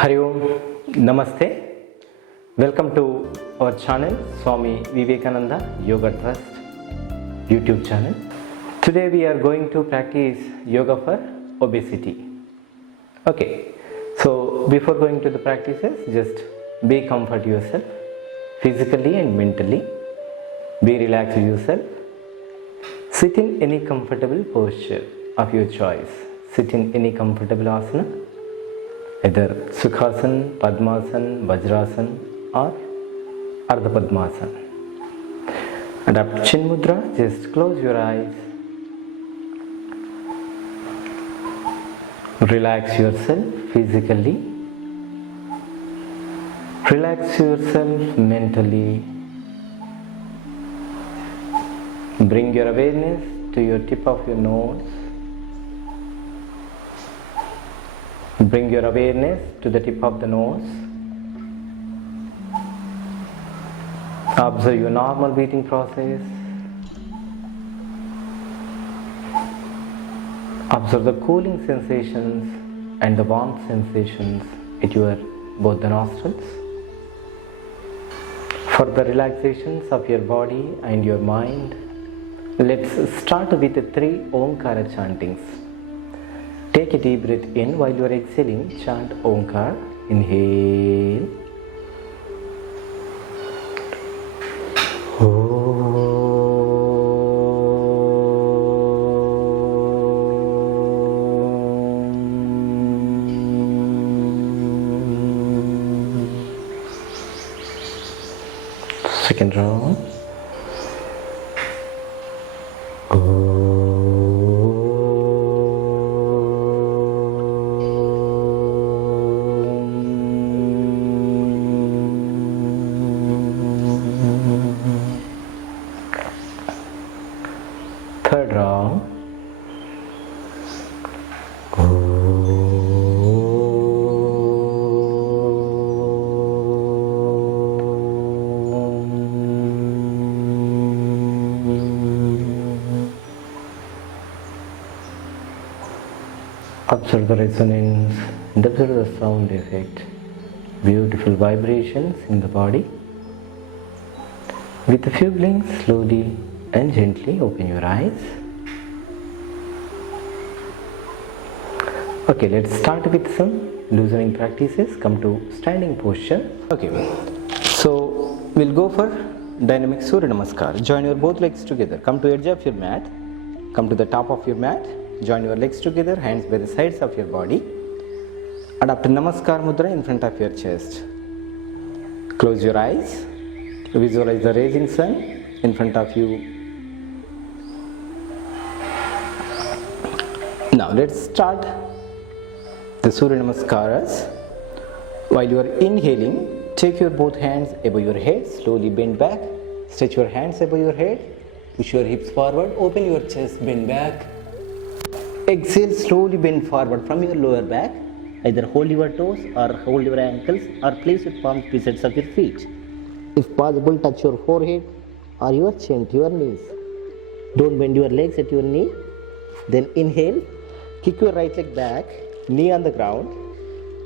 Hari Om, Namaste. Welcome to our channel Swami Vivekananda Yoga Trust YouTube channel. Today we are going to practice yoga for obesity. Okay, so before going to the practices, just be comfort yourself physically and mentally. Be relaxed yourself. Sit in any comfortable posture of your choice. Sit in any comfortable asana, either Sukhasana, Padmasana, Vajrasana or Ardha Padmasana. Adopt Chin Mudra, just close your eyes. Relax yourself physically. Relax yourself mentally. Bring your awareness to your tip of your nose. Bring your awareness to the tip of the nose. Observe your normal breathing process. Observe the cooling sensations and the warmth sensations at your both the nostrils. For the relaxations of your body and your mind, let's start with the 3 Omkara chantings. Take a deep breath in while you are exhaling. Chant Omkar. Inhale. Second round. Third round. Observe the resonance and observe the sound effect. Beautiful vibrations in the body. With a few blinks, slowly and gently open your eyes. Okay, let's start with some loosening practices. Come to standing posture. Okay, so we'll go for dynamic Surya Namaskar. Join your both legs together. Come to edge of your mat. Come to the top of your mat. Join your legs together, hands by the sides of your body. Adopt Namaskar Mudra in front of your chest. Close your eyes. Visualize the rising sun in front of you. Now let's start the Surya Namaskaras. While you are inhaling, take your both hands above your head. Slowly bend back. Stretch your hands above your head. Push your hips forward. Open your chest. Bend back. Exhale, slowly bend forward from your lower back. Either hold your toes or hold your ankles or place your palms beside of your feet. If possible, touch your forehead or your chin to your knees. Don't bend your legs at your knee. Then inhale, kick your right leg back, knee on the ground.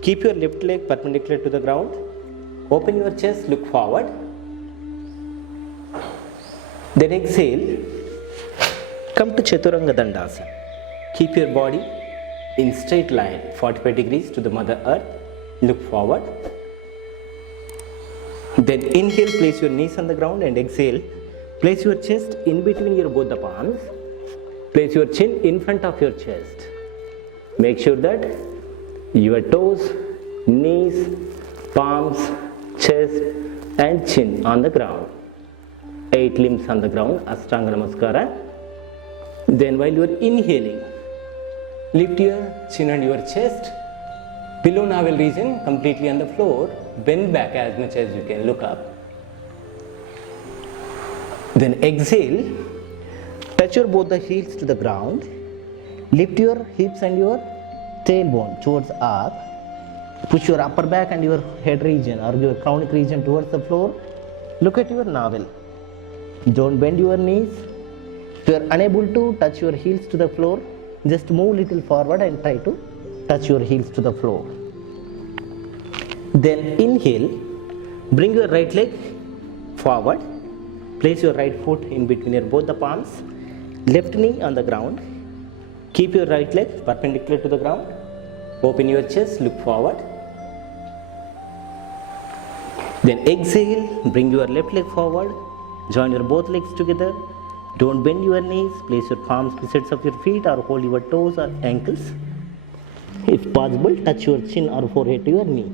Keep your left leg perpendicular to the ground. Open your chest, look forward. Then exhale, come to Chaturanga Dandasana. Keep your body in straight line, 45 degrees to the Mother Earth. Look forward. Then inhale, place your knees on the ground and exhale. Place your chest in between your both the palms. Place your chin in front of your chest. Make sure that your toes, knees, palms, chest and chin on the ground. 8 limbs on the ground, Ashtanga Namaskara. Then while you are inhaling, lift your chin and your chest below navel region, completely on the floor. Bend back as much as you can. Look up. Then exhale. Touch your both the heels to the ground. Lift your hips and your tailbone towards up. Push your upper back and your head region or your crownic region towards the floor. Look at your navel. Don't bend your knees. If you are unable to touch your heels to the floor, just move little forward and try to touch your heels to the floor. Then inhale, bring your right leg forward, place your right foot in between your both the palms, left knee on the ground, keep your right leg perpendicular to the ground, open your chest, look forward. Then exhale, bring your left leg forward, join your both legs together, don't bend your knees, place your palms beside of your feet or hold your toes or ankles. If possible, touch your chin or forehead to your knee.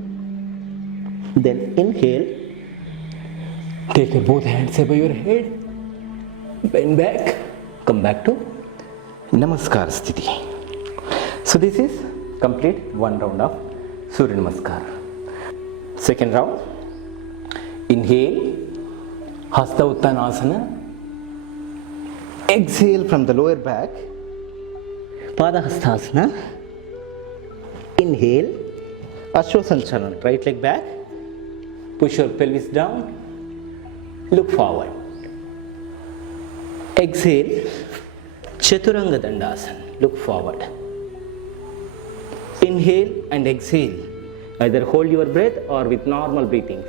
Then inhale, take your both hands above your head, bend back, come back to Namaskar Sthiti. So this is complete one round of Surya Namaskar. Second round, inhale, Hasta Uttanasana, exhale from the lower back, Pada Hastasana, inhale, Ashwasanchalan, right leg back, push your pelvis down, look forward. Exhale, Chaturanga Dandasana, look forward. Inhale and exhale, either hold your breath or with normal breathings.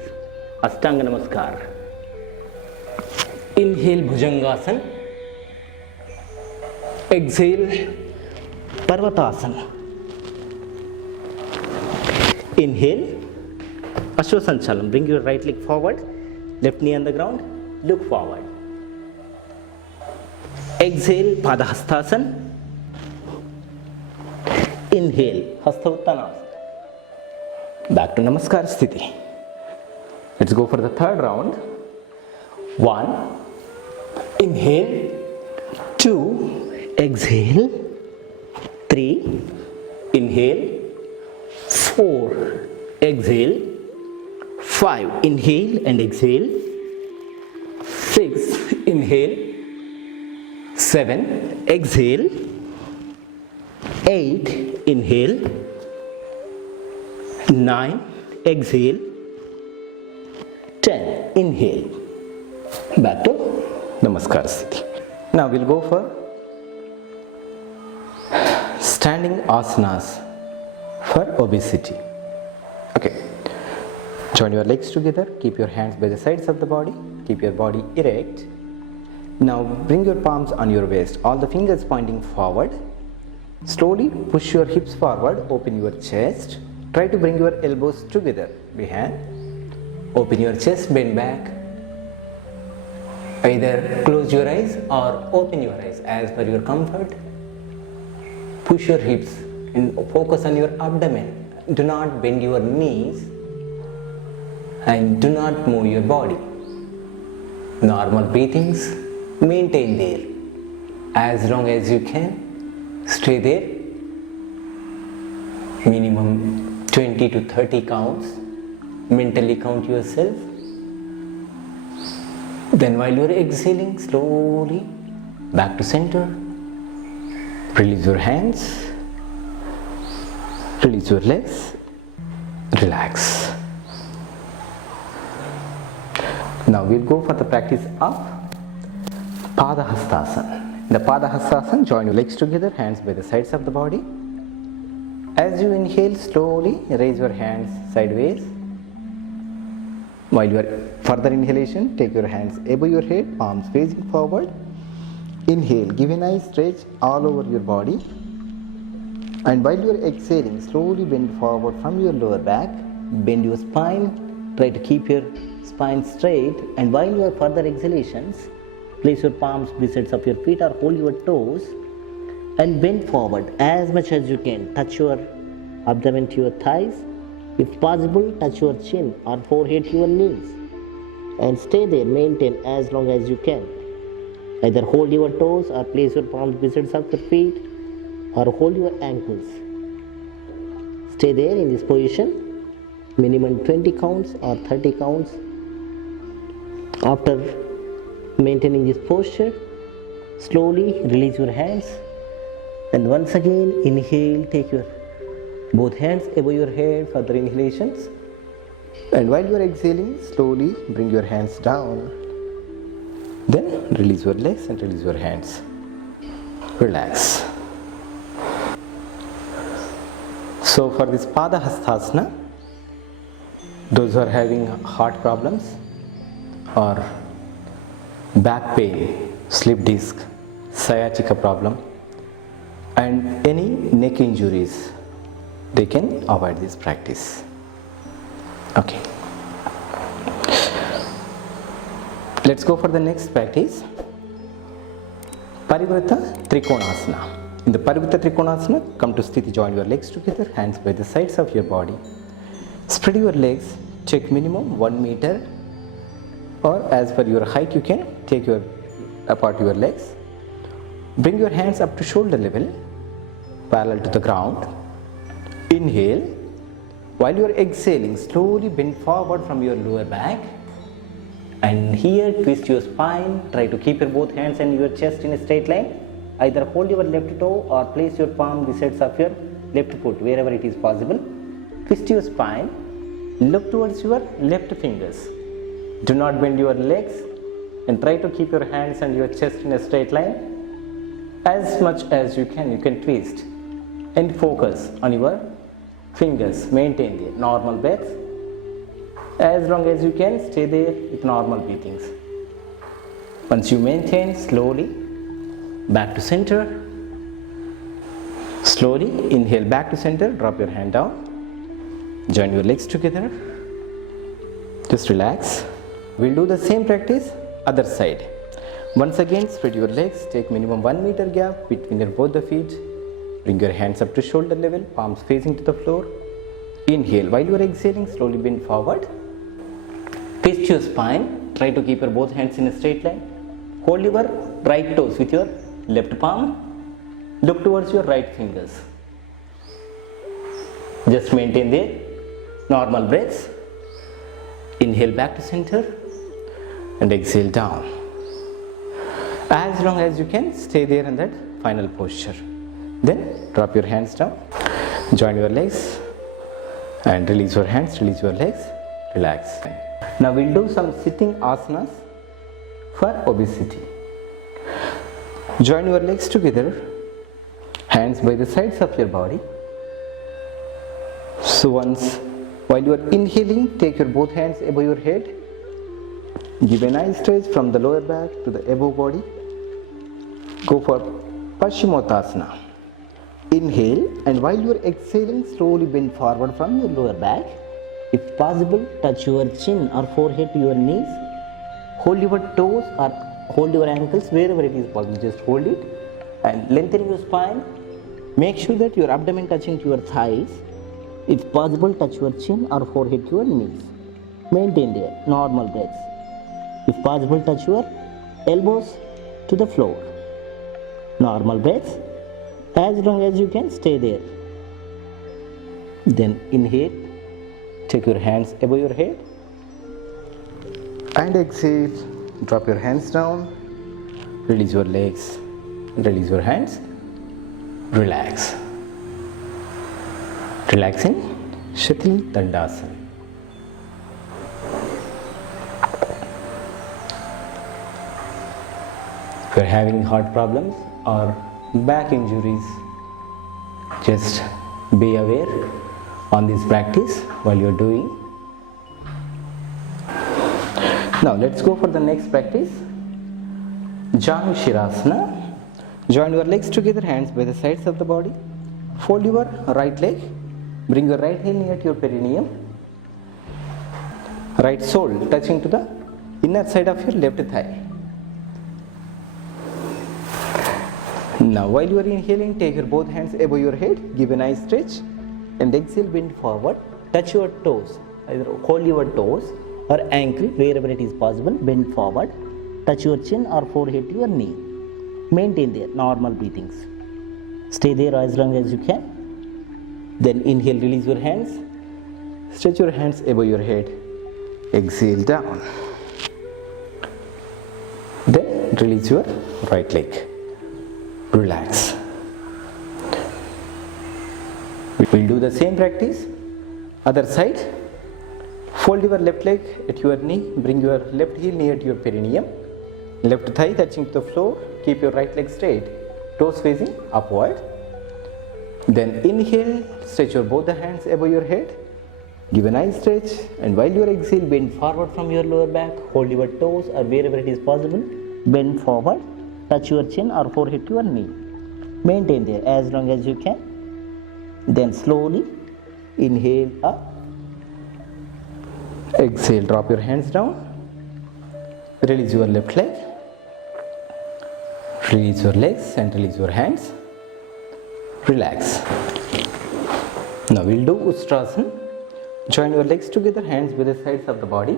Ashtanga Namaskar. Inhale, Bhujangasana. Exhale, Parvatasana. Inhale, Ashwasanchalam, bring your right leg forward, left knee on the ground, look forward. Exhale, Padahastasana. Inhale, Hasta Uttanasana. Back to Namaskar Sthiti. Let's go for the third round. 1, inhale, 2, exhale, 3, inhale, 4, exhale, 5, inhale and exhale, 6, inhale, 7, exhale, 8, inhale, 9, exhale, 10, inhale. Back to Namaskar Sthiti. Now we'll go for standing asanas for obesity. Okay. Join your legs together, keep your hands by the sides of the body, keep your body erect. Now bring your palms on your waist, all the fingers pointing forward. Slowly push your hips forward, open your chest. Try to bring your elbows together behind. Open your chest, bend back. Either close your eyes or open your eyes as per your comfort. Push your hips and focus on your abdomen. Do not bend your knees and do not move your body. Normal breathings, maintain there. As long as you can, stay there. Minimum 20 to 30 counts. Mentally count yourself. Then while you are exhaling, slowly back to center. Release your hands. Release your legs. Relax. Now we'll go for the practice of Padahastasana. The Padahastasana, join your legs together, hands by the sides of the body. As you inhale, slowly raise your hands sideways. While you are further inhalation, take your hands above your head, palms facing forward. Inhale, give a nice stretch all over your body. And while you are exhaling, slowly bend forward from your lower back. Bend your spine. Try to keep your spine straight. And while you are further exhalations, place your palms beside of your feet or hold your toes and bend forward as much as you can. Touch your abdomen to your thighs. If possible, touch your chin or forehead to your knees. And stay there, maintain as long as you can. Either hold your toes or place your palms beside of your feet or hold your ankles. Stay there in this position, minimum 20 counts or 30 counts. After maintaining this posture, slowly release your hands and once again inhale, take your both hands above your head, further inhalations. And while you are exhaling, slowly bring your hands down. Then release your legs and release your hands. Relax. So for this Padahastasana, those who are having heart problems or back pain, slip disc, sciatica problem, and any neck injuries, they can avoid this practice. Okay. Let's go for the next practice. Parivrata Trikonasana. In the Parivrata Trikonasana, come to Sthiti, join your legs together, hands by the sides of your body. Spread your legs, check minimum 1 meter, or as per your height you can take apart your legs. Bring your hands up to shoulder level, parallel to the ground. Inhale. While you are exhaling, slowly bend forward from your lower back. And here twist your spine. Try to keep your both hands and your chest in a straight line. Either hold your left toe or place your palm besides of your left foot wherever it is possible. Twist your spine. Look towards your left fingers. Do not bend your legs and try to keep your hands and your chest in a straight line. As much as you can twist and focus on your fingers. Maintain the normal breaths. As long as you can, stay there with normal breathings. Once you maintain, slowly back to center. Slowly inhale back to center, drop your hand down. Join your legs together. Just relax. We'll do the same practice other side. Once again, spread your legs, take minimum 1 meter gap between both the feet. Bring your hands up to shoulder level, palms facing to the floor. Inhale. While you are exhaling, slowly bend forward. Twist your spine. Try to keep your both hands in a straight line. Hold your right toes with your left palm. Look towards your right fingers. Just maintain the normal breaths. Inhale back to center and exhale down. As long as you can, stay there in that final posture. Then drop your hands down. Join your legs and release your hands, release your legs. Relax. Now we'll do some sitting asanas for obesity. Join your legs together, hands by the sides of your body. So while you are inhaling, take your both hands above your head. Give a nice stretch from the lower back to the above body. Go for Paschimottanasana. Inhale, and while you are exhaling, slowly bend forward from your lower back. If possible, touch your chin or forehead to your knees. Hold your toes or hold your ankles wherever it is possible. Just hold it and lengthen your spine. Make sure that your abdomen touching to your thighs. If possible, touch your chin or forehead to your knees. Maintain there, normal breaths. If possible, touch your elbows to the floor. Normal breaths. As long as you can, stay there. Then inhale. Take your hands above your head. And exhale. Drop your hands down. Release your legs. Release your hands. Relax. Relaxing. Shitil Dandasana. If you are having heart problems or back injuries, just be aware on this practice while you are doing. Now let's go for the next practice. Janu Shirasana. Join your legs together, hands by the sides of the body. Fold your right leg. Bring your right heel near to your perineum. Right sole touching to the inner side of your left thigh. Now while you are inhaling, take your both hands above your head. Give a nice stretch. And exhale, bend forward. Touch your toes. Either hold your toes or ankle wherever it is possible. Bend forward. Touch your chin or forehead to your knee. Maintain there, normal breathings. Stay there as long as you can. Then inhale, release your hands. Stretch your hands above your head. Exhale down. Then release your right leg. Relax. We'll do the same practice. Other side. Fold your left leg at your knee. Bring your left heel near to your perineum. Left thigh touching to the floor. Keep your right leg straight. Toes facing upward. Then inhale. Stretch your both the hands above your head. Give a nice stretch, and while you exhale, bend forward from your lower back. Hold your toes, or wherever it is possible, bend forward, touch your chin or forehead to your knee. Maintain there as long as you can. Then slowly inhale up. Exhale, drop your hands down. Release your left leg. Release your legs and release your hands. Relax. Now we'll do Ustrasana. Join your legs together, hands by the sides of the body.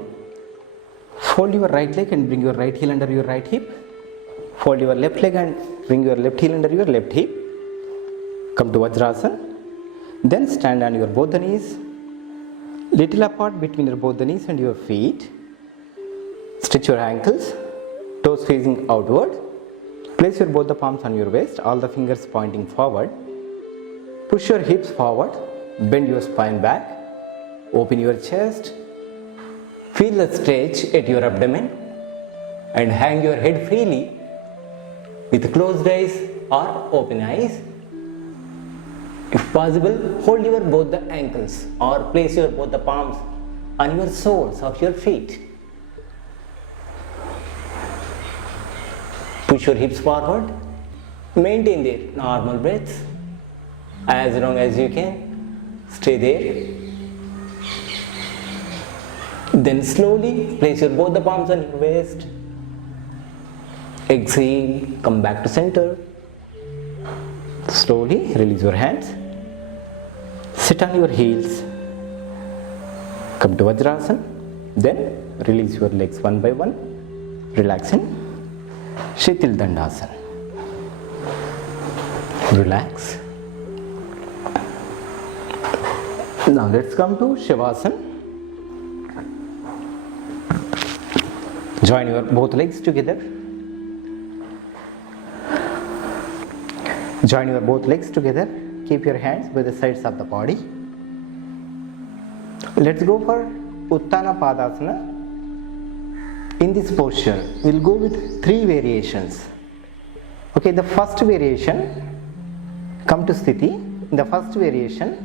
Fold your right leg and bring your right heel under your right hip. Fold your left leg and bring your left heel under your left hip. Come to Vajrasana. Then stand on your both the knees, little apart between your both the knees and your feet. Stretch your ankles, toes facing outward. Place your both the palms on your waist, all the fingers pointing forward. Push your hips forward, bend your spine back. Open your chest, feel the stretch at your abdomen, and hang your head freely with closed eyes or open eyes. If possible, hold your both the ankles or place your both the palms on your soles of your feet. Push your hips forward, maintain their normal breaths as long as you can. Stay there. Then slowly place your both the palms on your waist. Exhale, come back to center. Slowly release your hands. Sit on your heels. Come to Vajrasana. Then release your legs one by one. Relax in Shitil Dandasana. Relax. Now let's come to Shavasana. Join your both legs together. Join your both legs together. Keep your hands by the sides of the body. Let's go for Uttana Padasana. In this posture, we'll go with 3 variations. Okay, the first variation, come to Sthiti. In the first variation,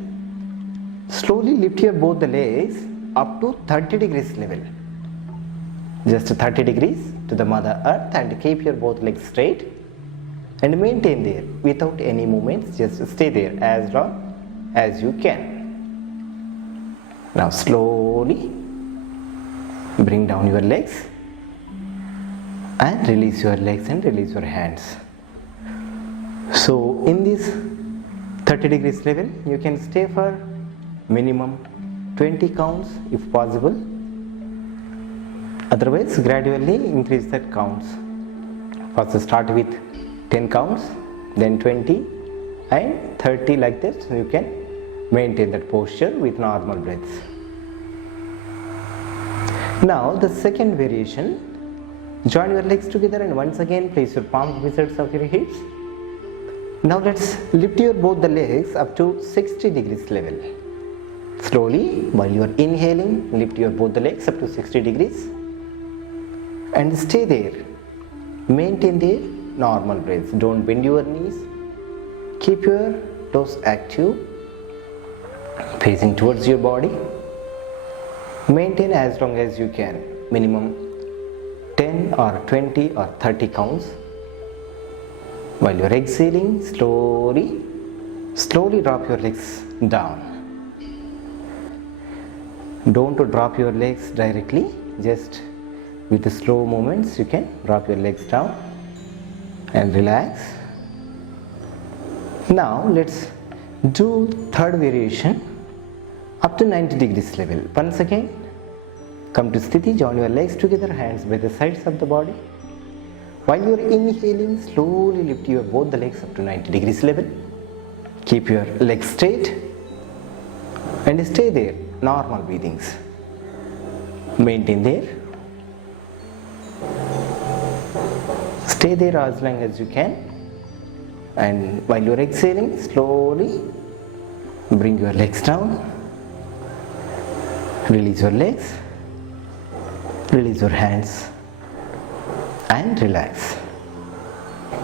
slowly lift your both the legs up to 30 degrees level. Just 30 degrees to the Mother Earth, and keep your both legs straight and maintain there without any movements. Just stay there as long as you can. Now slowly bring down your legs and release your legs and release your hands. So in this 30 degrees level, you can stay for minimum 20 counts if possible. Otherwise, gradually increase that counts. First start with 10 counts, then 20 and 30 like this. So you can maintain that posture with normal breaths. Now the second variation, join your legs together and once again place your palms besides of your hips. Now let's lift your both the legs up to 60 degrees level. Slowly, while you are inhaling, lift your both the legs up to 60 degrees. And stay there. Maintain the normal breaths. Don't bend your knees. Keep your toes active, facing towards your body. Maintain as long as you can. Minimum 10 or 20 or 30 counts. While you are exhaling, slowly drop your legs down. Don't drop your legs directly. Just with the slow movements, you can drop your legs down and relax. Now let's do third variation up to 90 degrees level. Once again, come to Sthiti, join your legs together, hands by the sides of the body. While you are inhaling, slowly lift your both the legs up to 90 degrees level. Keep your legs straight and stay there, normal breathings. Maintain there. Stay there as long as you can, and while you are exhaling, slowly bring your legs down, release your legs, release your hands and relax.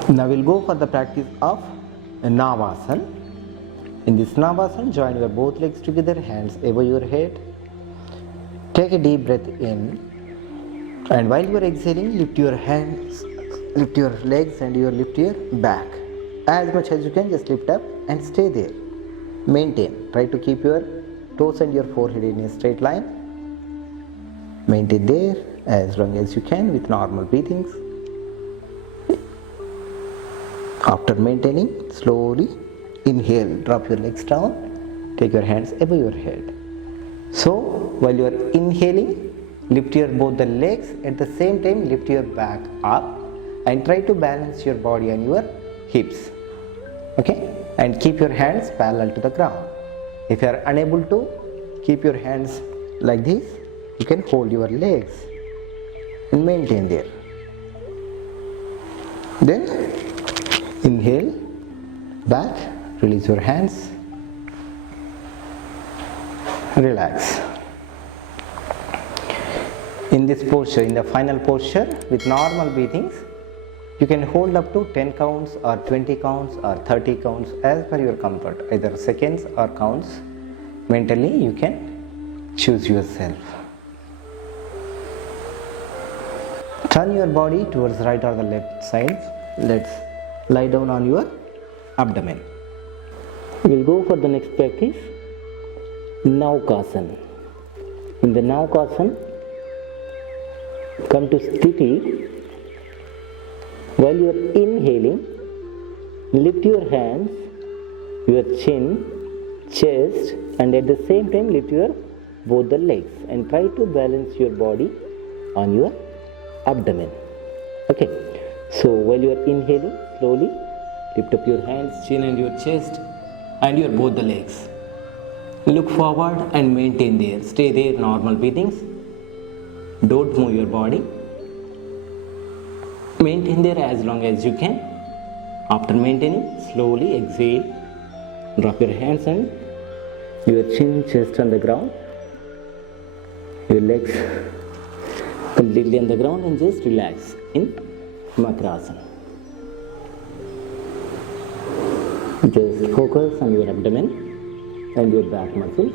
Now we'll go for the practice of Navasana. In this Navasana, join your both legs together, hands above your head, Take a deep breath in, and while you are exhaling, lift your hands, lift your legs, and you lift your back. As much as you can, just lift up and stay there. Maintain. Try to keep your toes and your forehead in a straight line. Maintain there as long as you can with normal breathings. After maintaining, slowly inhale, drop your legs down, take your hands above your head. So while you are inhaling, lift your both the legs, at the same time lift your back up and try to balance your body on your hips. Okay, and keep your hands parallel to the ground. If you are unable to keep your hands like this, you can hold your legs and maintain there. Then inhale, back, release your hands, relax. In this posture, in the final posture, with normal breathings, you can hold up to 10 counts or 20 counts or 30 counts as per your comfort, either seconds or counts. Mentally, you can choose yourself. Turn your body towards right or the left side. Let's lie down on your abdomen. We'll go for the next practice, Naukasana. In the Naukasana, come to Sthiti. While you are inhaling, lift your hands, your chin, chest, and at the same time lift your both the legs and try to balance your body on your abdomen. Okay, so while you are inhaling, slowly lift up your hands, chin and your chest and your both the legs. Look forward and maintain there. Stay there, normal breathings. Don't move your body. Maintain there as long as you can. After maintaining, slowly exhale. Drop your hands and your chin, chest on the ground. Your legs completely on the ground and just relax in Makrasana. Just focus on your abdomen and your back muscles.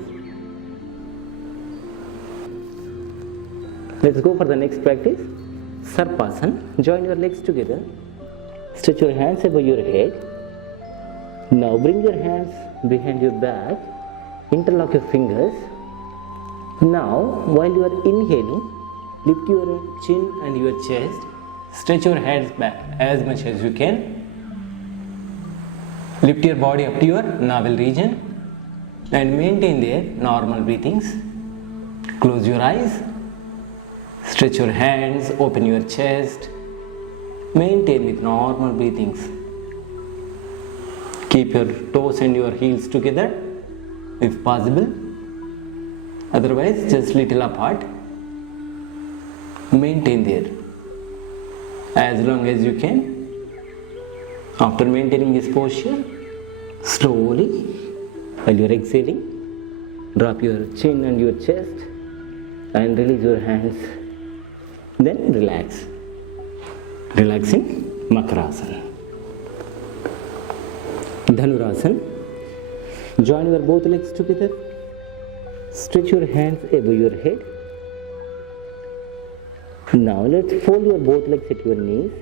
Let's go for the next practice, Sarpasana. Join your legs together. Stretch your hands above your head. Now bring your hands behind your back. Interlock your fingers. Now, while you are inhaling, lift your chin and your chest. Stretch your hands back as much as you can. Lift your body up to your navel region and maintain there normal breathings. Close your eyes. Stretch your hands, open your chest. Maintain with normal breathings. Keep your toes and your heels together if possible. Otherwise, just little apart. Maintain there as long as you can. After maintaining this posture, slowly, while you are exhaling, drop your chin and your chest and release your hands. Then relax. Relaxing Makrasana. Dhanurasana. Join your both legs together. Stretch your hands above your head. Now let's fold your both legs at your knees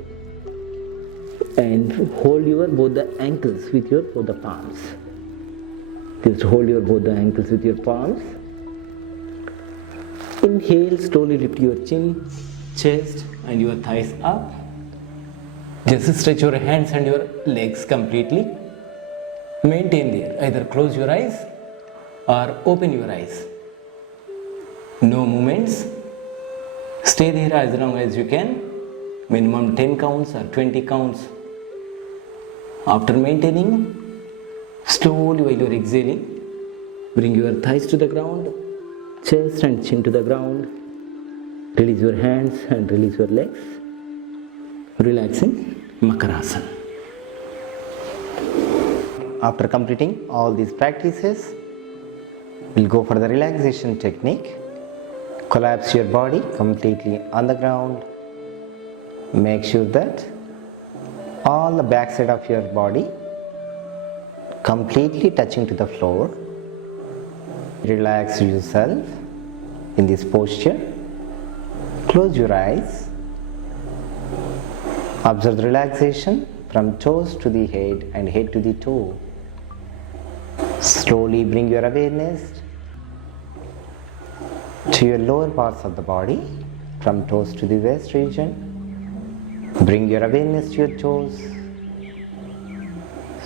and hold your both the ankles with your both the palms. Just hold your both the ankles with your palms. Inhale, slowly lift your chin, chest and your thighs up. Just stretch your hands and your legs completely. Maintain there. Either close your eyes or open your eyes. No movements. Stay there as long as you can. Minimum 10 counts or 20 counts. After maintaining, slowly while you are exhaling, bring your thighs to the ground, chest and chin to the ground. Release your hands and release your legs. Relaxing Makarasana. After completing all these practices, we'll go for the relaxation technique. Collapse your body completely on the ground. Make sure that all the backside of your body completely touching to the floor. Relax yourself in this posture. Close your eyes. Observe the relaxation from toes to the head and head to the toe. Slowly bring your awareness to your lower parts of the body, from toes to the waist region. Bring your awareness to your toes.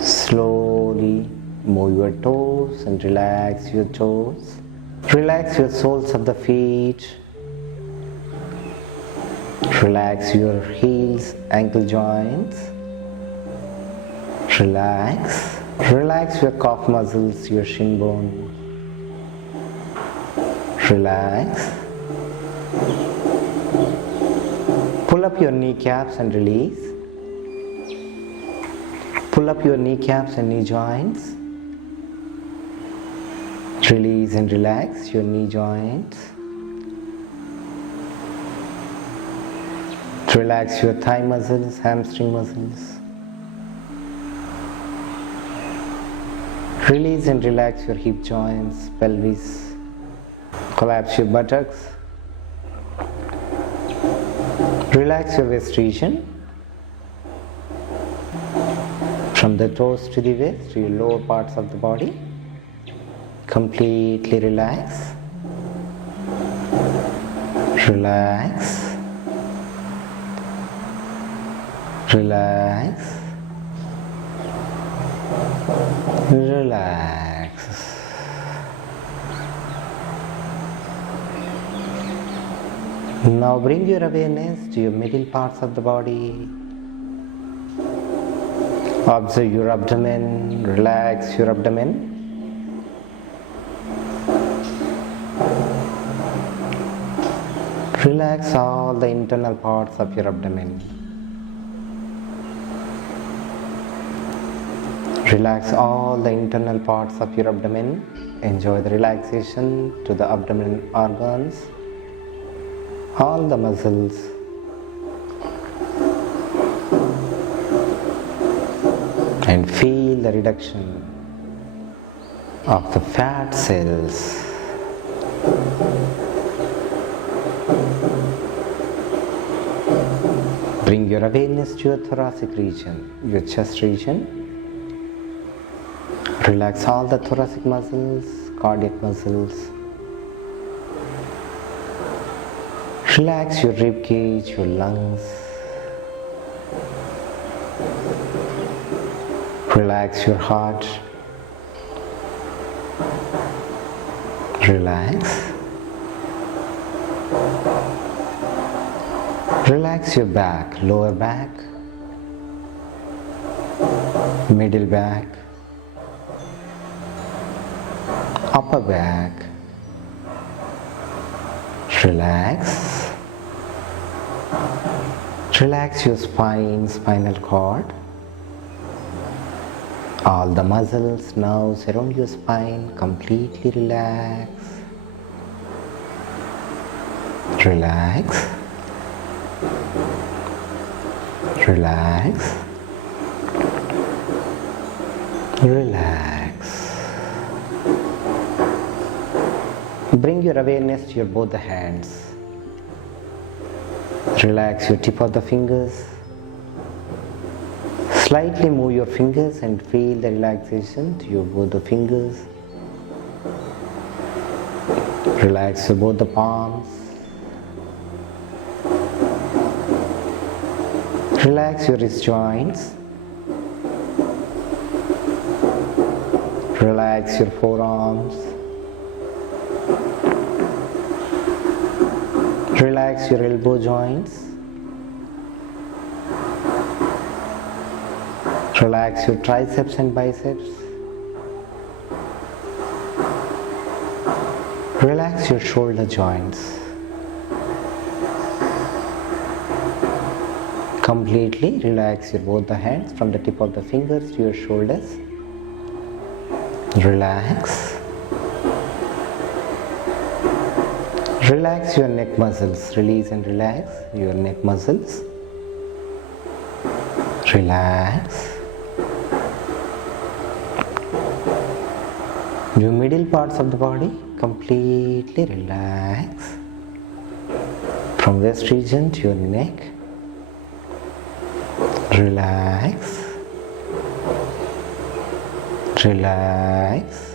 Slowly move your toes and relax your toes. Relax your soles of the feet. Relax your heels, ankle joints. Relax. Relax your calf muscles, your shin bone. Relax. Pull up your kneecaps and release. Pull up your kneecaps and knee joints. Release and relax your knee joints. Relax your thigh muscles, hamstring muscles. Release and relax your hip joints, pelvis. Collapse your buttocks. Relax your waist region. From the toes to the waist to your lower parts of the body. Completely relax. Relax. Relax. Relax. Now bring your awareness to your middle parts of the body. Observe your abdomen, relax your abdomen. Relax all the internal parts of your abdomen. Relax all the internal parts of your abdomen. Enjoy the relaxation to the abdominal organs, all the muscles. And feel the reduction of the fat cells. Bring your awareness to your thoracic region, your chest region. Relax all the thoracic muscles, cardiac muscles. Relax your rib cage, your lungs. Relax your heart. Relax. Relax your back, lower back, middle back, upper back. Relax. Relax your spine, spinal cord. All the muscles, nerves around your spine completely relax. Relax. Relax. Relax. Bring your awareness to your both the hands. Relax your tip of the fingers. Slightly move your fingers and feel the relaxation to your both the fingers. Relax your both the palms. Relax your wrist joints. Relax your forearms. Relax your elbow joints. Relax your triceps and biceps. Relax your shoulder joints. Completely relax your both the hands from the tip of the fingers to your shoulders. Relax. Relax your neck muscles. Release and relax your neck muscles. Relax. Your middle parts of the body. completely relax. From wrist region to your neck, relax, relax,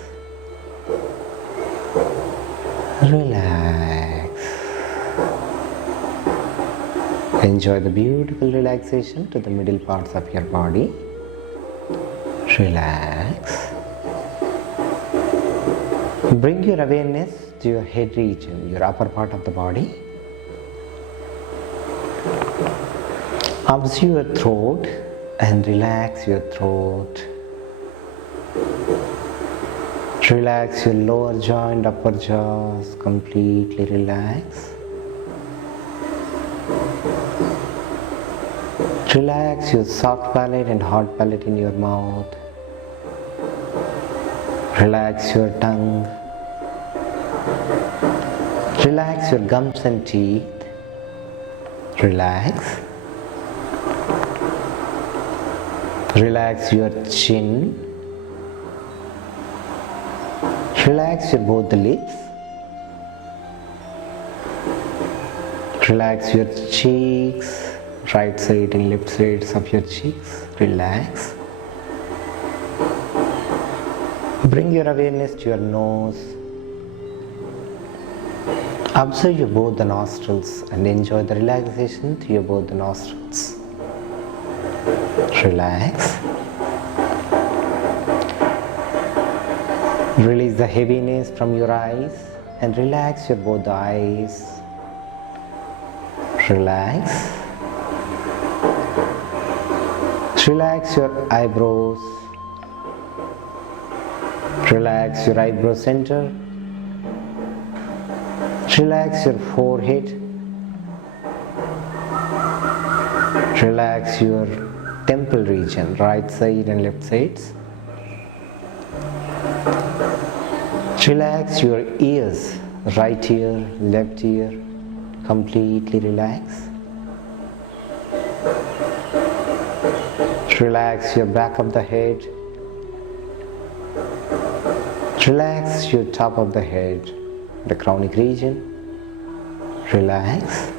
relax. Enjoy the beautiful relaxation to the middle parts of your body. Relax. Bring your awareness to your head region, your upper part of the body. Observe your throat and relax your throat. Relax your lower jaw and upper jaws, completely relax. Relax your soft palate and hard palate in your mouth. Relax your tongue. Relax your gums and teeth. Relax. Relax your chin. Relax your both the lips. Relax your cheeks, right side and left sides of your cheeks. Relax. Bring your awareness to your nose. Observe your both the nostrils and enjoy the relaxation to your both the nostrils. Relax. Release the heaviness from your eyes and relax your both the eyes. Relax. Relax your eyebrows. Relax your eyebrow center. Relax your forehead. Relax your temple region, right side and left sides. Relax your ears, right ear, left ear, completely relax. Relax your back of the head. Relax your top of the head, the cranial region. Relax.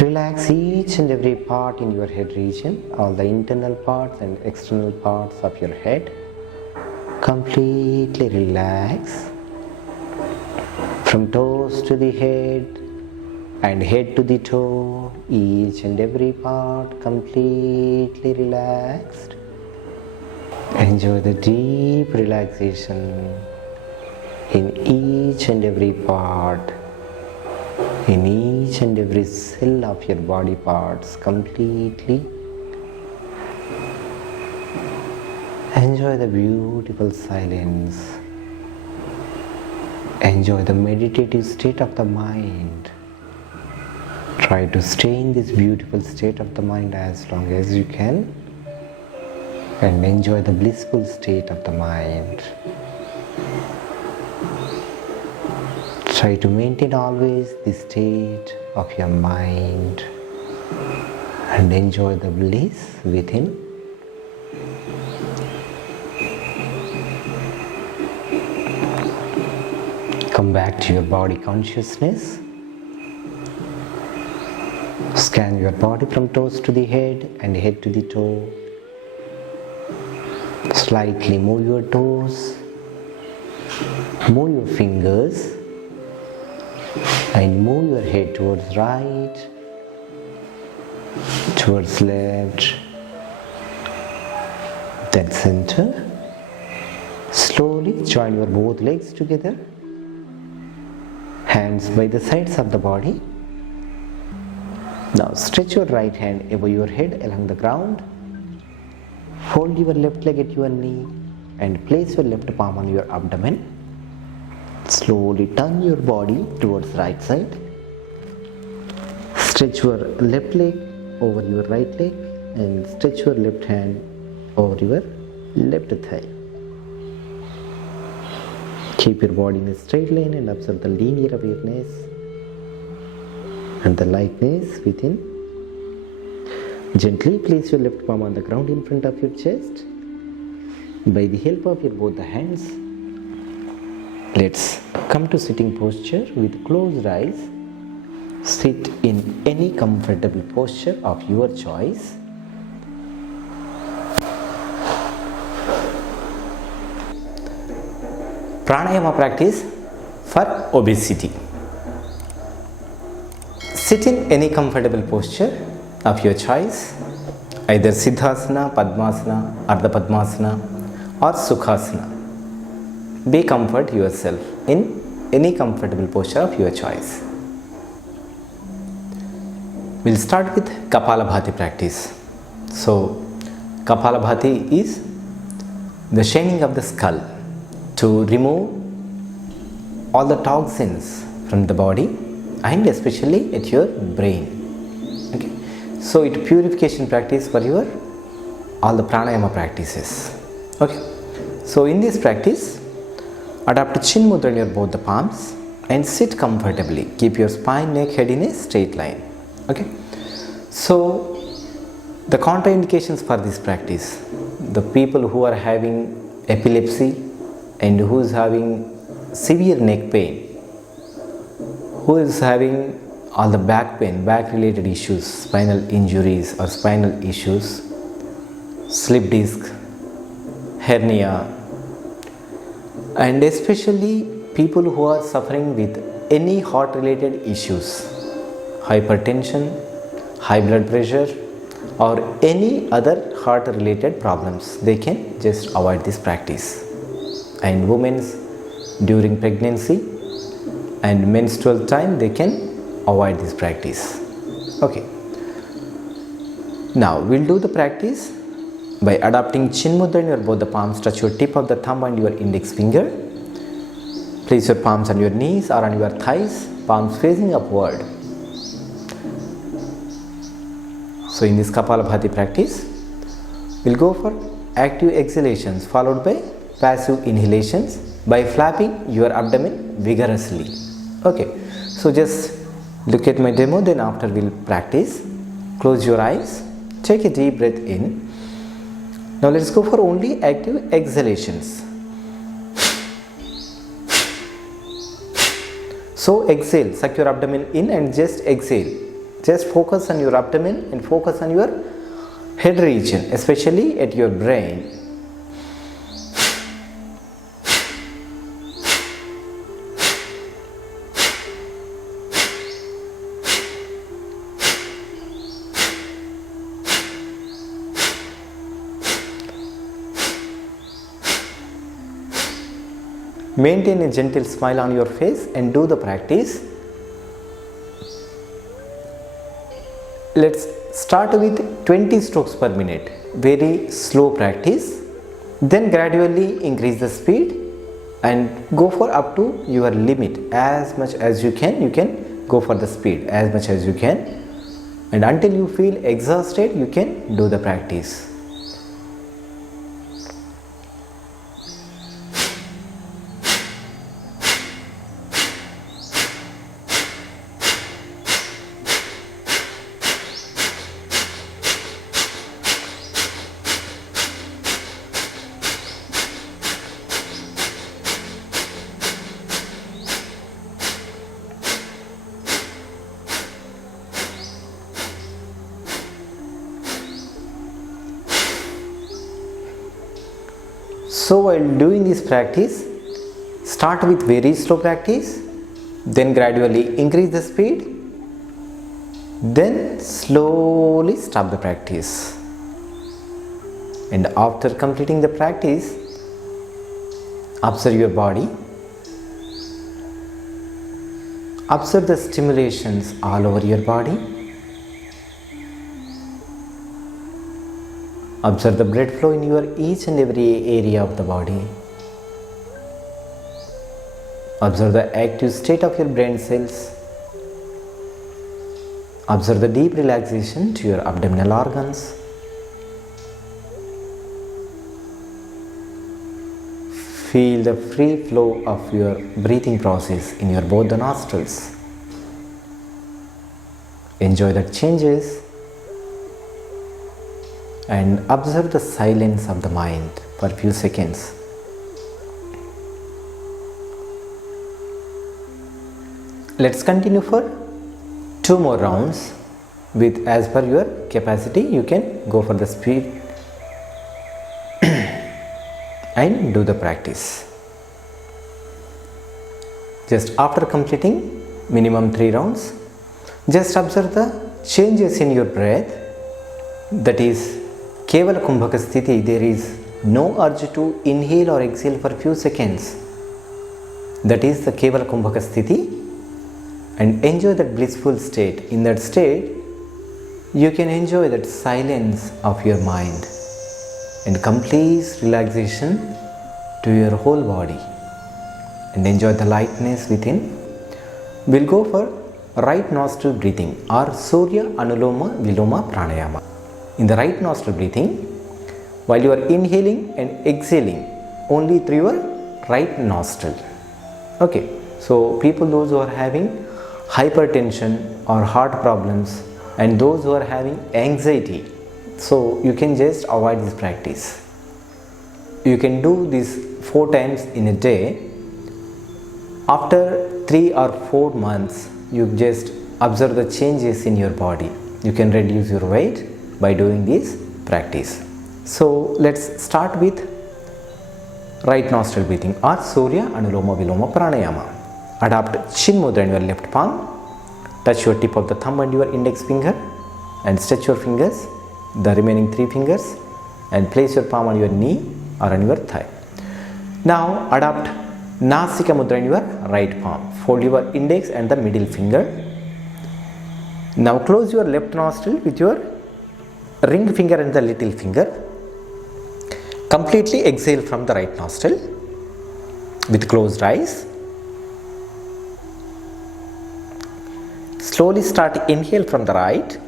Relax each and every part in your head region, all the internal parts and external parts of your head. Completely relax. From toes to the head and head to the toe, each and every part completely relaxed. Enjoy the deep relaxation in each and every part, in each and every cell of your body parts completely. Enjoy the beautiful silence. Enjoy the meditative state of the mind. Try to stay in this beautiful state of the mind as long as you can and enjoy the blissful state of the mind. Try to maintain always the state of your mind and enjoy the bliss within. Come back to your body consciousness. Scan your body from toes to the head and head to the toe. Slightly move your toes, move your fingers and move your head towards right, towards left, then center. Slowly join your both legs together, hands by the sides of the body. Now stretch your right hand above your head along the ground. Fold your left leg at your knee and place your left palm on your abdomen. Slowly turn your body towards right side. Stretch your left leg over your right leg and stretch your left hand over your left thigh. Keep your body in a straight line and observe the linear awareness and the lightness within. Gently place your left palm on the ground in front of your chest By the help of your both the hands, let's come to sitting posture with closed eyes. Sit in any comfortable posture of your choice. Pranayama practice for obesity. Sit in any comfortable posture of your choice, either Siddhasana, Padmasana, Ardha Padmasana or Sukhasana. Be comfort yourself in any comfortable posture of your choice. We'll start with Kapalabhati practice. So, Kapalabhati is the shining of the skull to remove all the toxins from the body and especially at your brain. Okay. So, it purification practice for your all the pranayama practices. Okay. So, in this practice, adopt chin mudra in your both the palms and sit comfortably. Keep your spine, neck, head in a straight line. Okay. So, the contraindications for this practice, the people who are having epilepsy and who is having severe neck pain, who is having all the back pain, back related issues, spinal injuries or spinal issues, slip disc, hernia, and especially people who are suffering with any heart related issues, hypertension, high blood pressure or any other heart related problems, they can just avoid this practice. And women during pregnancy and menstrual time, they can avoid this practice. Okay. Now we'll do the practice by adopting chin mudra in your both the palms. Touch your tip of the thumb and your index finger. Place your palms on your knees or on your thighs, palms facing upward. So in this Kapalabhati practice, we'll go for active exhalations followed by passive inhalations by flapping your abdomen vigorously. Okay, so just look at my demo, then after we'll practice. Close your eyes, take a deep breath in. Now let's go for only active exhalations. So exhale, suck your abdomen in and just exhale. Just focus on your abdomen and focus on your head region, especially at your brain. Maintain a gentle smile on your face and do the practice. Let's start with 20 strokes per minute, very slow practice. Then gradually increase the speed and go for up to your limit. As much as you can go for the speed as much as you can, and until you feel exhausted, you can do the practice. So while doing this practice, start with very slow practice, then gradually increase the speed, then slowly stop the practice. And after completing the practice, observe your body, observe the stimulations all over your body. Observe the blood flow in your each and every area of the body. Observe the active state of your brain cells. Observe the deep relaxation to your abdominal organs. Feel the free flow of your breathing process in your both the nostrils. Enjoy the changes and observe the silence of the mind. for few seconds. Let's continue for 2 more rounds. With as per your capacity, you can go for the speed and do the practice. Just after completing minimum 3 rounds, just observe the changes in your breath. That is Kevala Kumbhaka Sthiti. There is no urge to inhale or exhale for few seconds. That is the Kevala Kumbhaka Sthiti. And enjoy that blissful state. In that state, you can enjoy that silence of your mind and complete relaxation to your whole body, and enjoy the lightness within. We'll go for right nostril breathing or Surya Anuloma Viloma Pranayama. In the right nostril breathing, while you are inhaling and exhaling only through your right nostril. Okay, so people those who are having hypertension or heart problems and those who are having anxiety, so you can just avoid this practice. You can do this 4 times in a day. After 3 or 4 months, you just observe the changes in your body. You can reduce your weight by doing this practice. So let's start with right nostril breathing or Surya Anuloma Viloma Pranayama. Adopt Chin Mudra in your left palm. Touch your tip of the thumb and your index finger and stretch your fingers, the remaining 3 fingers, and place your palm on your knee or on your thigh. Now adopt Nasika Mudra in your right palm. Fold your index and the middle finger. Now close your left nostril with your ring finger and the little finger. Completely exhale from the right nostril with closed eyes. Slowly start inhale from the right.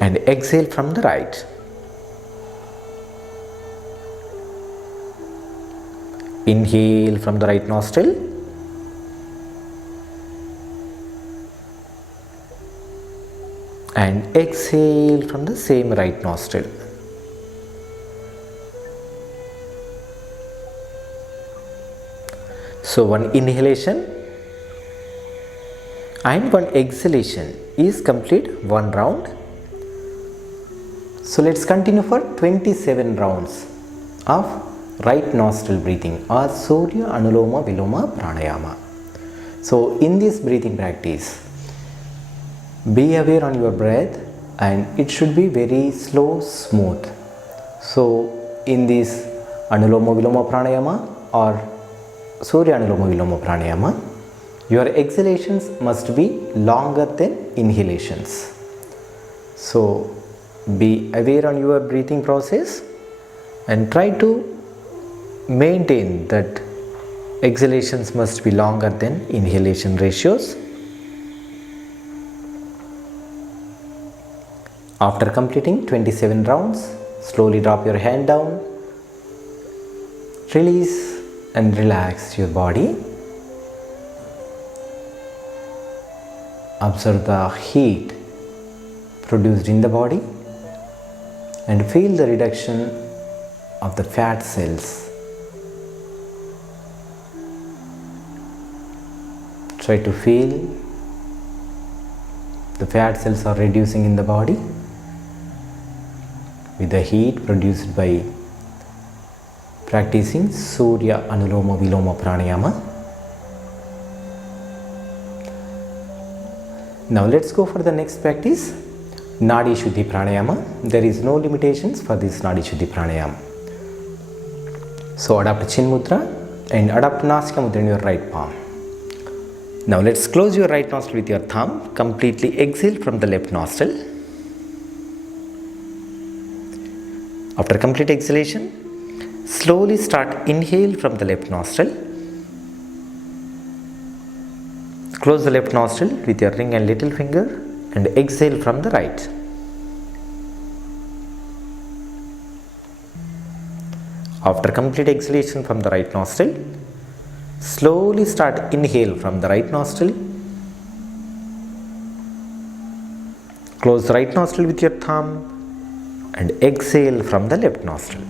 And exhale from the right. Inhale from the right nostril. And exhale from the same right nostril. So one inhalation and one exhalation is complete 1 round. So let's continue for 27 rounds of right nostril breathing or Surya Anuloma Viloma Pranayama. So in this breathing practice, be aware on your breath and it should be very slow, smooth. So in this Anuloma Viloma Pranayama or Surya Anuloma Viloma Pranayama, your exhalations must be longer than inhalations. So be aware on your breathing process and try to maintain that exhalations must be longer than inhalation ratios. After completing 27 rounds, slowly drop your hand down, release and relax your body. Observe the heat produced in the body and feel the reduction of the fat cells. Try to feel the fat cells are reducing in the body with the heat produced by practicing Surya Anuloma Viloma Pranayama. Now let's go for the next practice, Nadi Shuddhi Pranayama. There is no limitations for this Nadi Shuddhi Pranayama. So adopt Chin Mudra and adopt Nasika Mudra in your right palm. Now let's close your right nostril with your thumb. Completely exhale from the left nostril. After complete exhalation, slowly start inhale from the left nostril. Close the left nostril with your ring and little finger and exhale from the right. After complete exhalation from the right nostril, slowly start inhale from the right nostril. Close the right nostril with your thumb and exhale from the left nostril.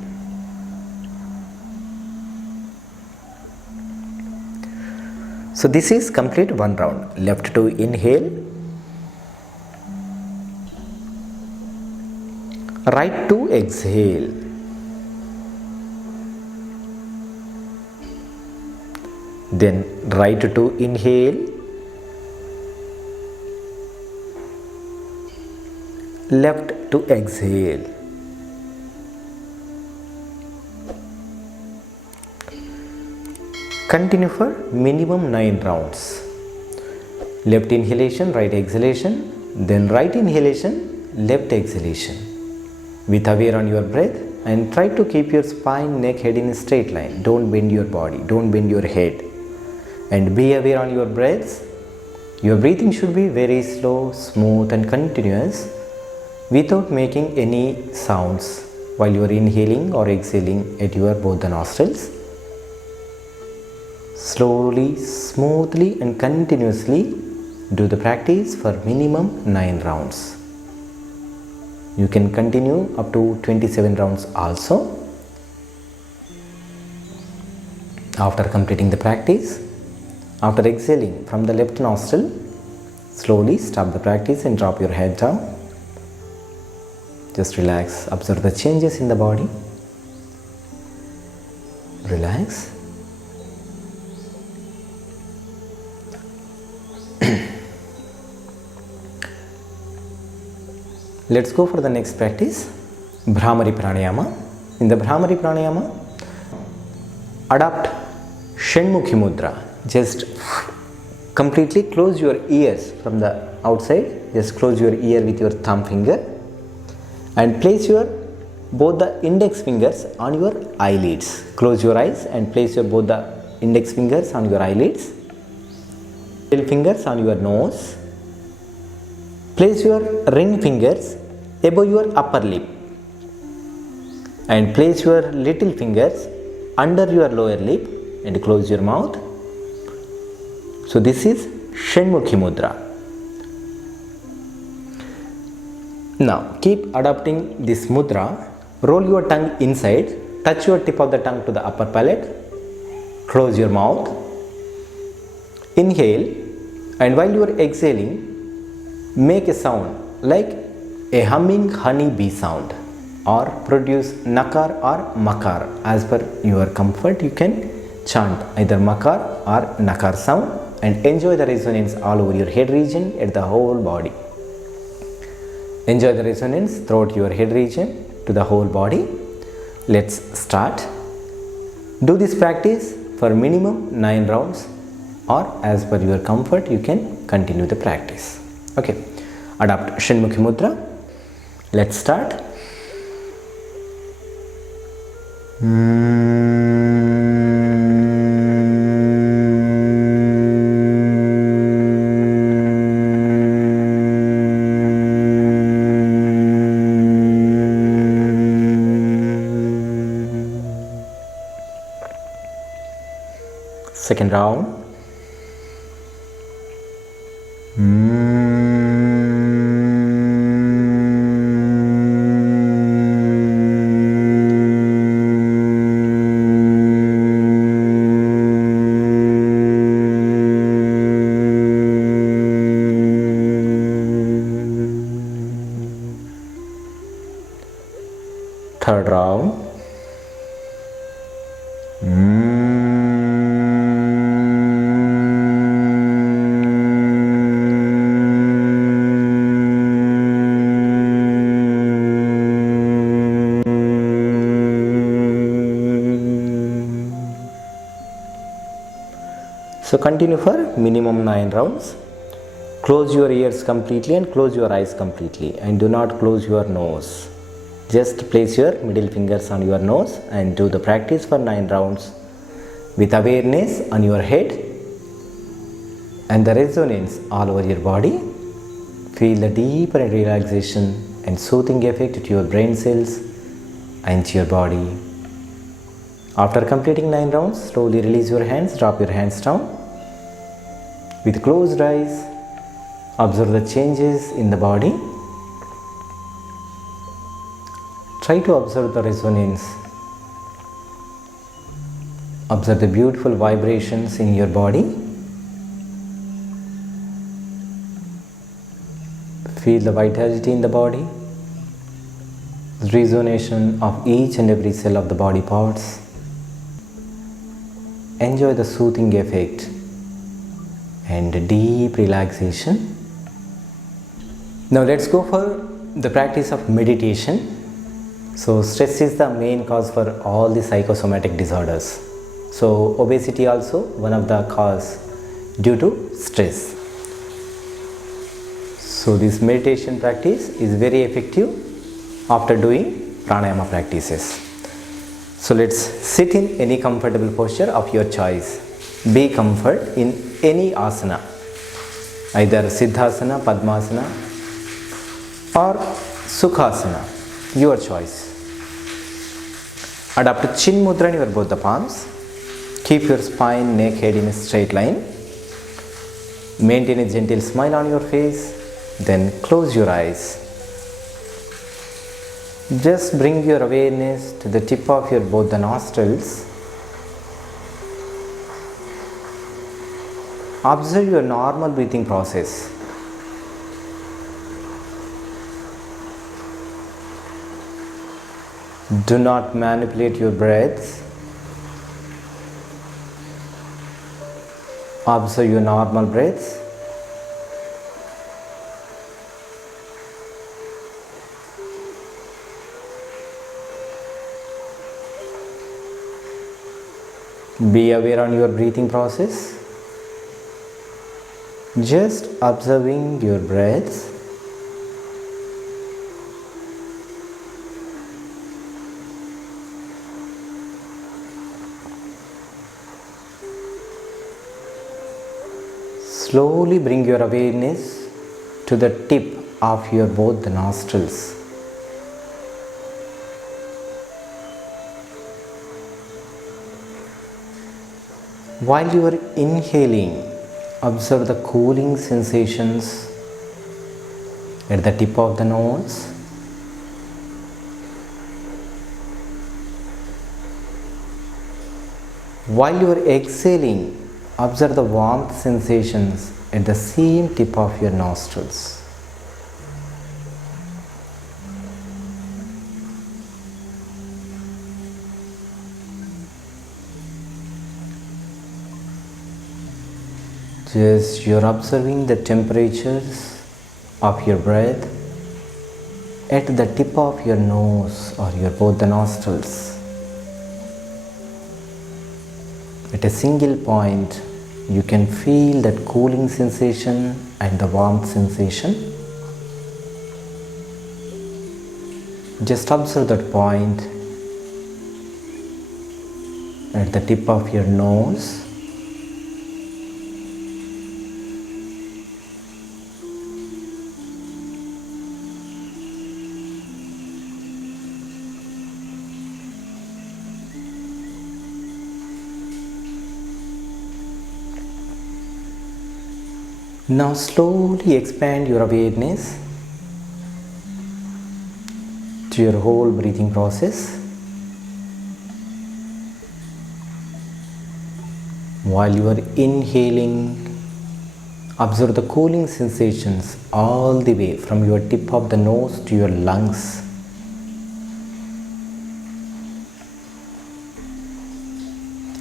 So this is complete one round. Left to inhale, right to exhale. Then right to inhale, left to exhale. Continue for minimum 9 rounds. Left inhalation, right exhalation, then right inhalation, left exhalation. With aware on your breath and try to keep your spine, neck, head in a straight line. Don't bend your body, don't bend your head. And be aware on your breaths. Your breathing should be very slow, smooth and continuous without making any sounds while you are inhaling or exhaling at your both the nostrils. Slowly, smoothly and continuously do the practice for minimum 9 rounds. You can continue up to 27 rounds also. After completing the practice, after exhaling from the left nostril, slowly stop the practice and drop your head down. Just relax, observe the changes in the body. Relax. Let's go for the next practice, Bhramari Pranayama. In the Bhramari Pranayama, adopt Shanmukhi Mudra. Just completely close your ears from the outside. Just close your ear with your thumb finger and place your both the index fingers on your eyelids. Close your eyes and place your both the index fingers on your eyelids. Middle fingers on your nose. Place your ring fingers above your upper lip and place your little fingers under your lower lip and close your mouth. So this is Shanmukhi Mudra. Now keep adopting this mudra. Roll your tongue inside, touch your tip of the tongue to the upper palate, close your mouth, inhale, and while you are exhaling, make a sound like a humming honey bee sound or produce nakar or makar. As per your comfort, you can chant either makar or nakar sound and enjoy the resonance all over your head region at the whole body. Enjoy the resonance throughout your head region to the whole body. Let's start. Do this practice for minimum 9 rounds or as per your comfort, you can continue the practice. Okay, adopt Shanmukhi Mudra. Let's start. Second round. Third round. So continue for minimum 9 rounds. Close your ears completely and close your eyes completely and do not close your nose. Just place your middle fingers on your nose and do the practice for 9 rounds with awareness on your head and the resonance all over your body. Feel the deeper relaxation and soothing effect to your brain cells and to your body. After completing 9 rounds, slowly release your hands, drop your hands down. With closed eyes, observe the changes in the body. Try to observe the resonance. Observe the beautiful vibrations in your body. Feel the vitality in the body, resonation of each and every cell of the body parts. Enjoy the soothing effect and deep relaxation. Now let's go for the practice of meditation. So stress is the main cause for all the psychosomatic disorders. So obesity also one of the cause due to stress. So this meditation practice is very effective after doing pranayama practices. So let's sit in any comfortable posture of your choice. Be comfort in any asana, either Siddhasana, Padmasana or Sukhasana, your choice. Adopt chin mudra in your both the palms. Keep your spine, neck, head in a straight line. Maintain a gentle smile on your face. Then close your eyes. Just bring your awareness to the tip of your both the nostrils. Observe your normal breathing process. Do not manipulate your breaths. Observe your normal breaths. Be aware on your breathing process. Just observing your breaths. Slowly bring your awareness to the tip of your both the nostrils. While you are inhaling, observe the cooling sensations at the tip of the nose. While you are exhaling, observe the warmth sensations at the same tip of your nostrils. Just you're observing the temperatures of your breath at the tip of your nose or your both the nostrils. At a single point, you can feel that cooling sensation and the warmth sensation. Just observe that point at the tip of your nose. Now slowly expand your awareness to your whole breathing process. While you are inhaling, observe the cooling sensations all the way from your tip of the nose to your lungs.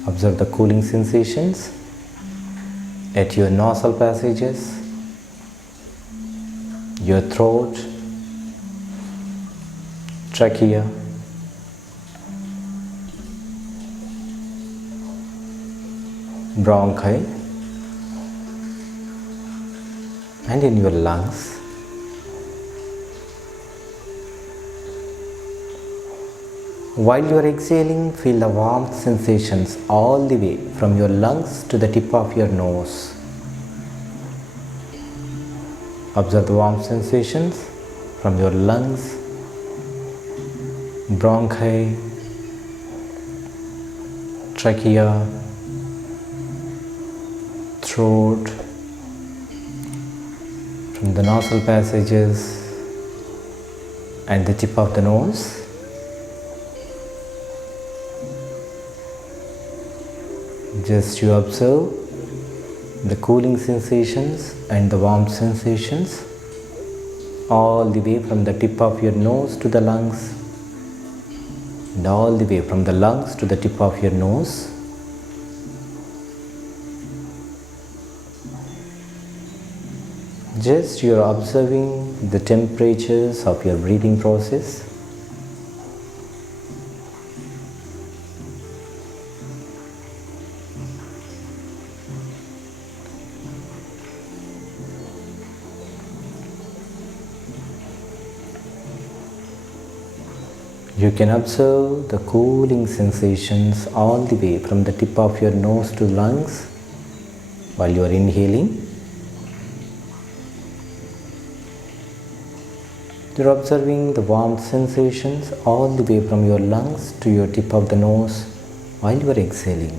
Observe the cooling sensations at your nasal passages, your throat, trachea, bronchi, and in your lungs. While you are exhaling, feel the warmth sensations all the way from your lungs to the tip of your nose. Observe the warmth sensations from your lungs, bronchi, trachea, throat, from the nasal passages and the tip of the nose. Just you observe the cooling sensations and the warmth sensations all the way from the tip of your nose to the lungs, and all the way from the lungs to the tip of your nose. Just you are observing the temperatures of your breathing process. You can observe the cooling sensations all the way from the tip of your nose to lungs while you are inhaling. You are observing the warmth sensations all the way from your lungs to your tip of the nose while you are exhaling.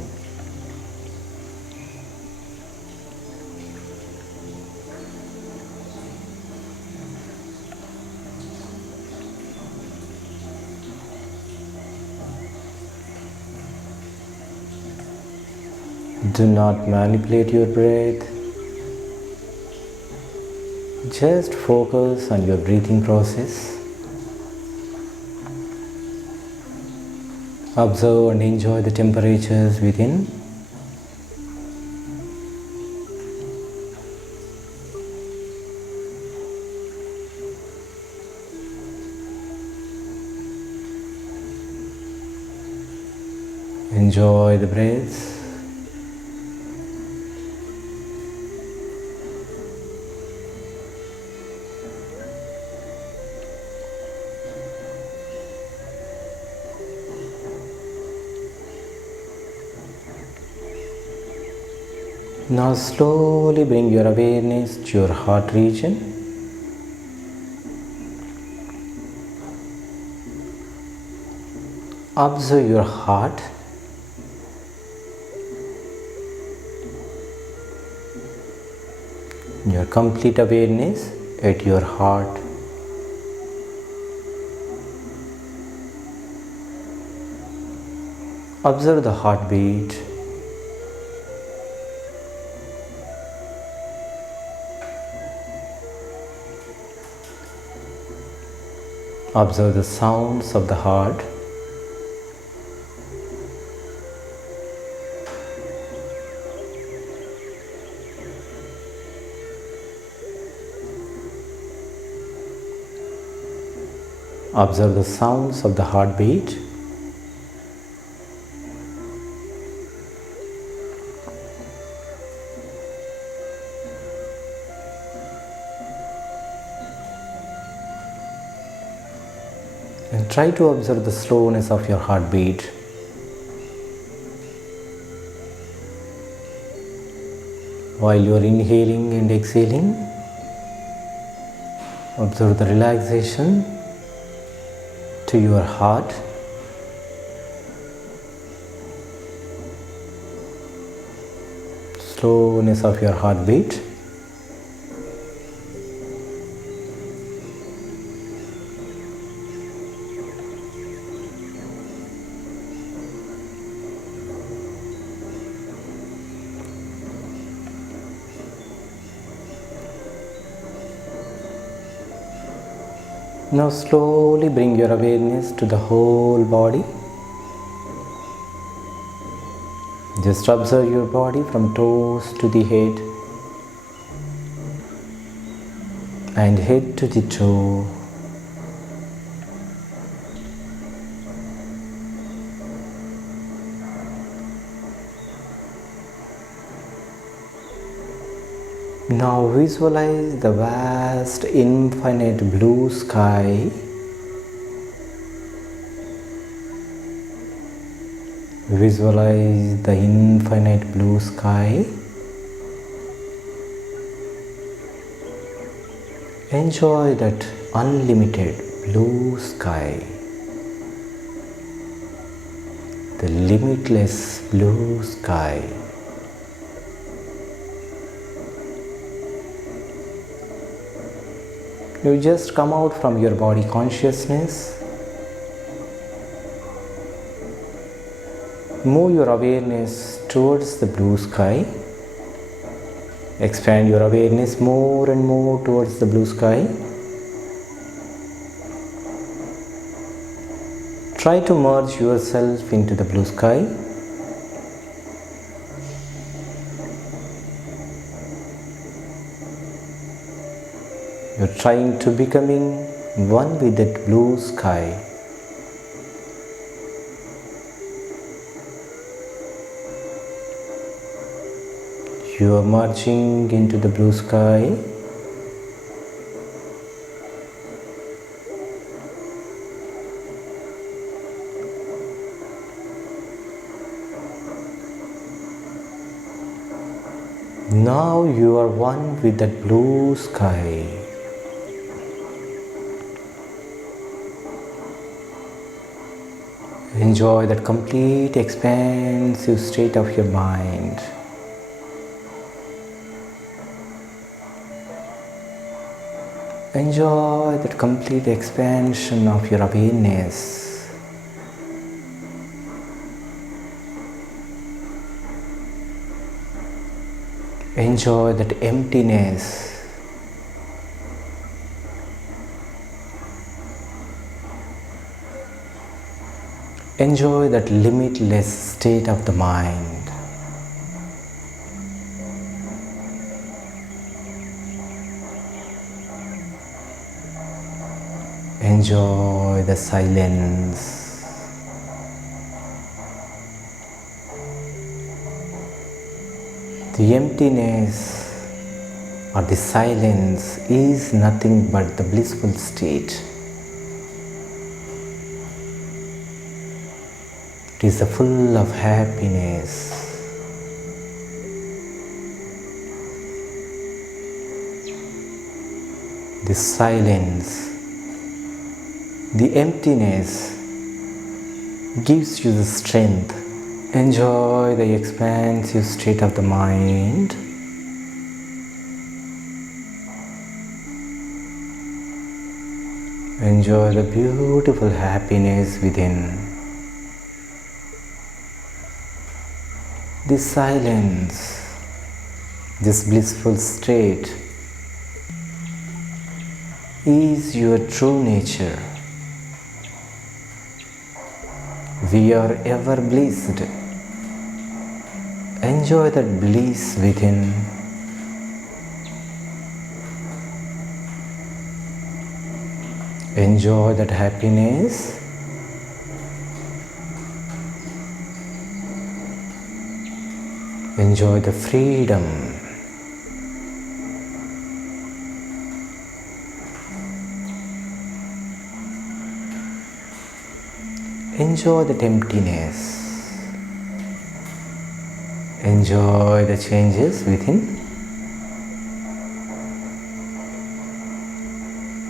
Do not manipulate your breath. Just focus on your breathing process. Observe and enjoy the temperatures within. Enjoy the breaths. Now slowly bring your awareness to your heart region. Observe your heart. Your complete awareness at your heart. Observe the heartbeat. Observe the sounds of the heart. Observe the sounds of the heartbeat. And try to observe the slowness of your heartbeat. While you are inhaling and exhaling, observe the relaxation to your heart. Slowness of your heartbeat. Now slowly bring your awareness to the whole body. Just observe your body from toes to the head and head to the toe. Now visualize the vast, infinite blue sky. Visualize the infinite blue sky. Enjoy that unlimited blue sky. The limitless blue sky. You just come out from your body consciousness Move your awareness towards the blue sky. Expand your awareness more and more towards the blue sky. Try to merge yourself into the blue sky. You're trying to becoming one with that blue sky. You are merging into the blue sky. Now you are one with that blue sky. Enjoy that complete expansive state of your mind. Enjoy that complete expansion of your awareness. Enjoy that emptiness. Enjoy that limitless state of the mind. Enjoy the silence. The emptiness or the silence is nothing but the blissful state. It is full of happiness. The silence, the emptiness gives you the strength. Enjoy the expansive state of the mind. Enjoy the beautiful happiness within. This silence, this blissful state is your true nature. We are ever blessed. Enjoy that bliss within. Enjoy that happiness. Enjoy the freedom. Enjoy that emptiness. Enjoy the changes within.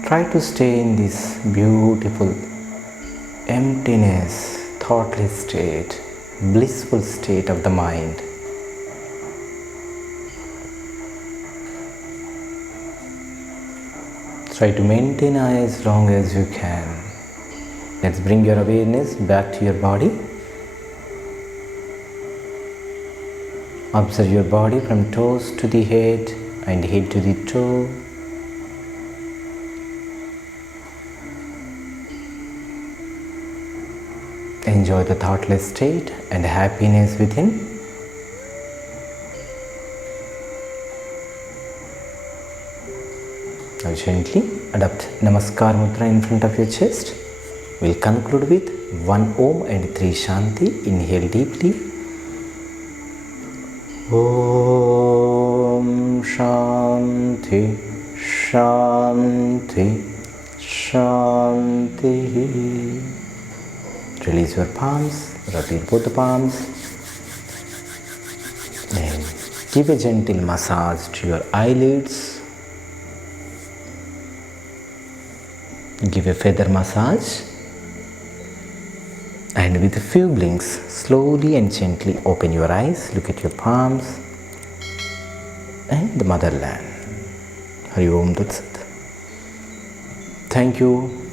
Try to stay in this beautiful emptiness, thoughtless state, blissful state of the mind. Try to maintain as long as you can. Let's bring your awareness back to your body. Observe your body from toes to the head and head to the toe. Enjoy the thoughtless state and happiness within. Now gently adopt Namaskar Mudra in front of your chest. We'll conclude with 1 Om and 3 Shanti. Inhale deeply. Om Shanti Shanti Shanti. Release your palms, rotate both the palms, and give a gentle massage to your eyelids. Give a feather massage, and with a few blinks, slowly and gently open your eyes, look at your palms and the motherland. Hari Om Tat Sat. Thank you.